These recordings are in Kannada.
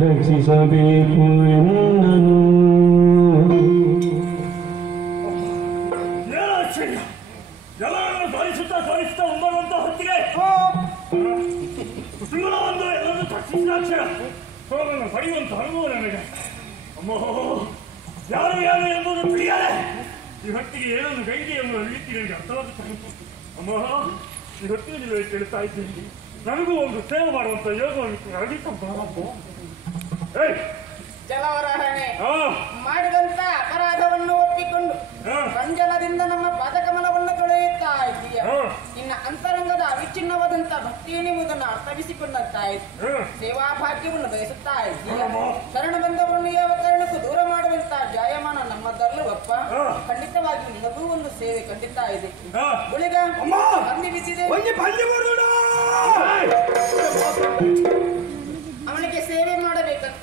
ರಕ್ಷಿಸಬೇಕು ಎನ್ನನು. ಎಲ್ಲರನ್ನು ಸಾರಿಸುತ್ತಾ ಉಂಬರುವಂತ ಹೊತ್ತಿಗೆ ಕುಟುಂಬವನ್ನು ಎಲ್ಲರನ್ನು ತಕ್ಷಿಸಿದಾಕ್ಷರ ಸೋಲನ್ನು ಪಡೆಯುವಂತ ಅನುಭವ ನನಗೆ. ಅಮ್ಮೋ, ಯಾರು ಯಾರು ಎಂಬುದು ತಿಳಿಯದೆ ಈ ಹೊತ್ತಿಗೆ ಏನನ್ನು ಗೈಗೆ ಎಂಬ ರೀತಿ ನನಗೆ ಅರ್ಥವಾಗುತ್ತದೆ. ಅಮ್ಮ, ಈ ಹೊತ್ತಿಗೆ ನೀವು ಕೇಳ್ತಾ ಇದ್ದೀನಿ, ನನಗೂ ಒಂದು ಸೇವೆ ಮಾಡುವಂತ ಯೋಗವನ್ನು ಅಡಿತಪ್ಪ. ಜಲವರಹಣೆ ಮಾಡಿದಂತ ಅಪರಾಧವನ್ನು ಒಪ್ಪಿಕೊಂಡು ರಂಜನದಿಂದ ನಮ್ಮ ಪಾದಕಮಲವನ್ನು ತೊಳೆಯುತ್ತಾ ಇದ್ದೀಯ. ನಿನ್ನ ಅಂತರಂಗದ ಅವಿಚ್ಛಿನ್ನವಾದಂತ ಭಕ್ತಿಯೆನ್ನುವುದನ್ನು ಅರ್ಥವಿಸಿಕೊಂಡಂತಾಯಿತು. ಸೇವಾ ಭಾಗ್ಯವನ್ನು ಬಯಸುತ್ತಾ ಇದ್ದೀಯ. ಶರಣ ಬಂದವರನ್ನು ಯಾವ ಕಾರಣಕ್ಕೂ ದೂರ ಮಾಡುವಂತ ಜಾಯಮಾನ ನಮ್ಮದಲ್ಲವಪ್ಪ. ಖಂಡಿತವಾಗಿ ನಿನಗೂ ಒಂದು ಸೇವೆ ಖಂಡಿತ ಇದೆ. ಗುಳಿಗ ಬಂದಿ ಬಿದ್ದಿದೆ, ಅವನಿಗೆ ಸೇವೆ ಮಾಡಬೇಕಂತ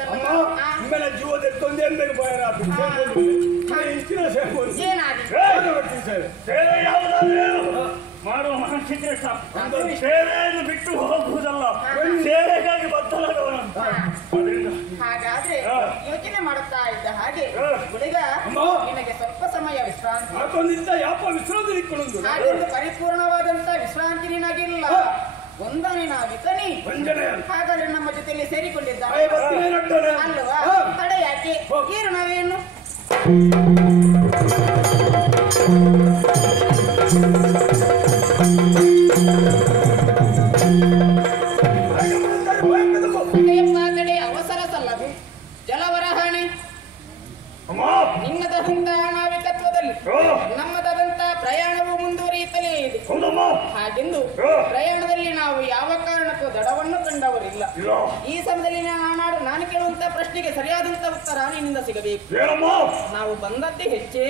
ಮಾಡುವ ಮನಸ್ಸಿದ್ರೆ ಸೇವೆಯನ್ನು ಬಿಟ್ಟು ಹೋಗುವುದಲ್ಲ, ಸೇವೆಗಾಗಿ ಬದ್ದಲಾಗವನಂತ. ಹಾಗಾದ್ರೆ ಯೋಚನೆ ಮಾಡುತ್ತಾ ಇದ್ದ ಹಾಗೆ ಗುಳಿಗ, ನಿನಗೆ ಸ್ವಲ್ಪ ಸಮಯ ವಿಶ್ರಾಂತಿ. ಹಾಗೆಂದು ಪರಿಪೂರ್ಣವಾದಂತ ವಿಶ್ರಾಂತಿ ನಿನಗಿಲ್ಲ. ಒಂದನೇನಾಗಿತ್ತನಿ. ಹಾಗಾದ್ರೆ ನಮ್ಮ ಜೊತೆಯಲ್ಲಿ ಸೇರಿಕೊಂಡಿದ್ದಾರೆ ಅಲ್ವಾ? ತಡೆ ಯಾಕೆ? ಏನು ನಾವೇನು ತಡೆ ಅವಸರ ಸಲ್ಲದು. ಜಲವರಹಣೆ ನಿನ್ನದಂತ ನಾವಿಕತ್ವದಲ್ಲಿ ನಮ್ಮದಂತ ಪ್ರಯಾಣವು ಮುಂದುವರಿಯುತ್ತಲೇ ಇದೆ. ಹಾಗೆಂದು ಪ್ರಯಾಣದಲ್ಲಿ ನಾವು ಯಾವ ಕಾರಣಕ್ಕೂ ದಡವನ್ನು ಕಂಡವರಿಲ್ಲ. ಈ ಸಮಯದಲ್ಲಿ ನಾನು ಕೇಳುವಂತ ಪ್ರಶ್ನೆಗೆ ಸರಿಯಾದಂತ ಉತ್ತರ ನಿನ್ನಿಂದ ಸಿಗಬೇಕು. ನಾವು ಬಂದದ್ದೇ ಹೆಚ್ಚೆ,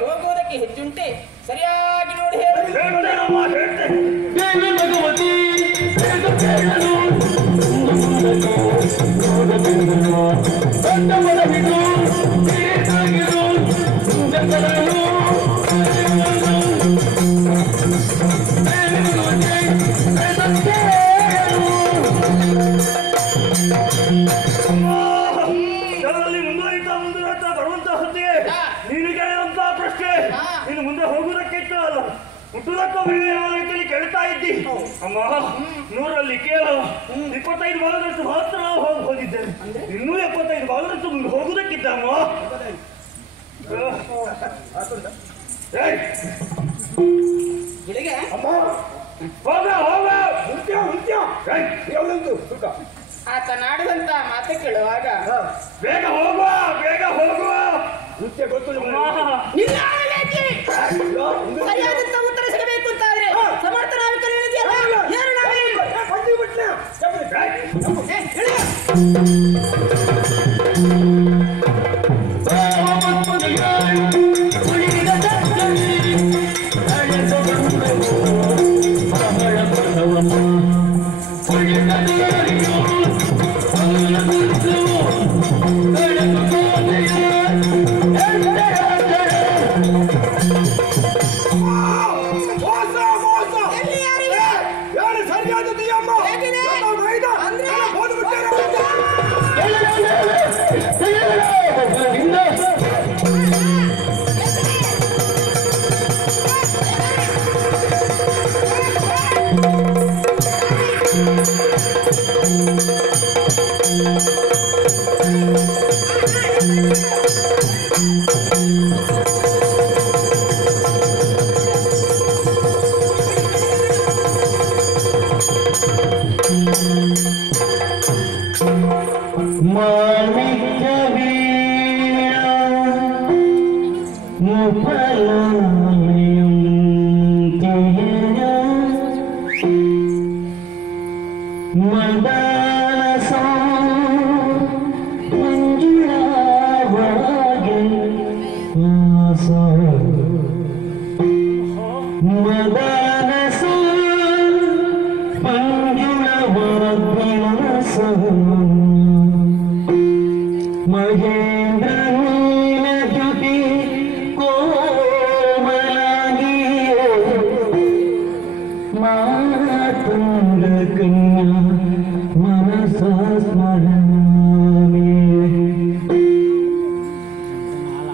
ಹೋಗುವುದಕ್ಕೆ ಹೆಚ್ಚುಂಟೆ? ಸರಿಯಾಗಿ ನೋಡಿ ಹೇಳು. ಜನರಲ್ಲಿ ಮುಂದುವರಿತಾ ಬರುವಂತ ಹೊತ್ತಿಗೆ ನೀನು ಕೇಳುವಂತ ಪ್ರಶ್ನೆ ನೀನು ಮುಂದೆ ಹೋಗುವುದಕ್ಕೆ ಇತ್ತಲ್ಲ, ಹುಟ್ಟುವುದಕ್ಕೂ ರೀತಿಯಲ್ಲಿ ಕೇಳ್ತಾ ಇದ್ದಿ. ಅಮ್ಮ, 100ರಲ್ಲಿ ಕೇವಲ 25 ಭಾಗದಷ್ಟು ಮಾತ್ರ ನಾವು ಹೋಗಿದ್ದೇವೆ. ಇನ್ನೂ 75 ಭಾಗದಷ್ಟು ಮುಂದೆ ಹೋಗುದಕ್ಕಿದ್ದಮ್ಮ ಗಿಳಿಗೆ ಆತನಾಡುವಂತ ಮಾತು ಕೇಳುವಾಗ ಬೇಗ ಹೋಗುವ ಬೇಗ ಹೋಗುವ ನೃತ್ಯ ಗೊತ್ತು ಸರಿಯಾದಂತ ಉತ್ತರ ಸಿಗಬೇಕು ಅಂತಾದ್ರೆ ಸಮರ್ಥನಾಗಬೇಕು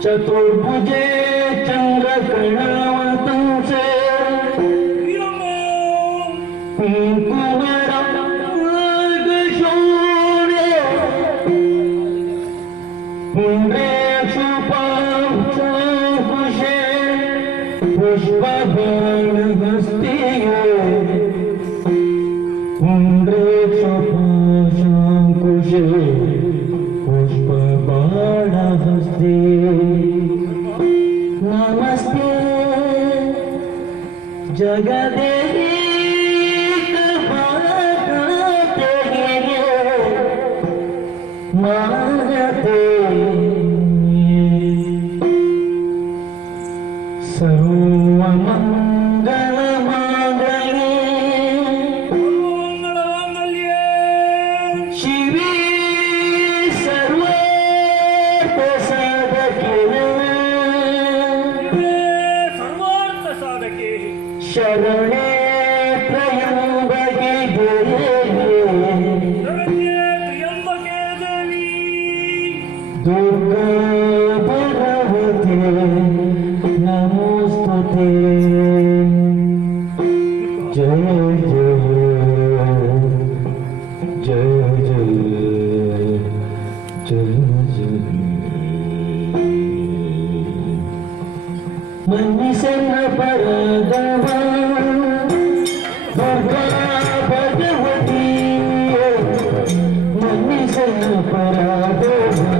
चतुर्भुजे चंद्रकणावतंसे कुंकुमरागशोणे पुण्ड्रेषु पांचाकुशे पुष्पबाणहस्ते पुण्ड्रेषु पांचाकुशे पुष्पबाणहस्ते नमस्ते जगदेवी मानते सर्वमंगलमांगल्ये शिवे सर्वार्थसाधके शरणे त्र्यंबके देवी दुर्गा भगवते नमोस्तुते जय जय जय जय जय मनीषन परगवा दुर्गा भगवती मनीषन परगवा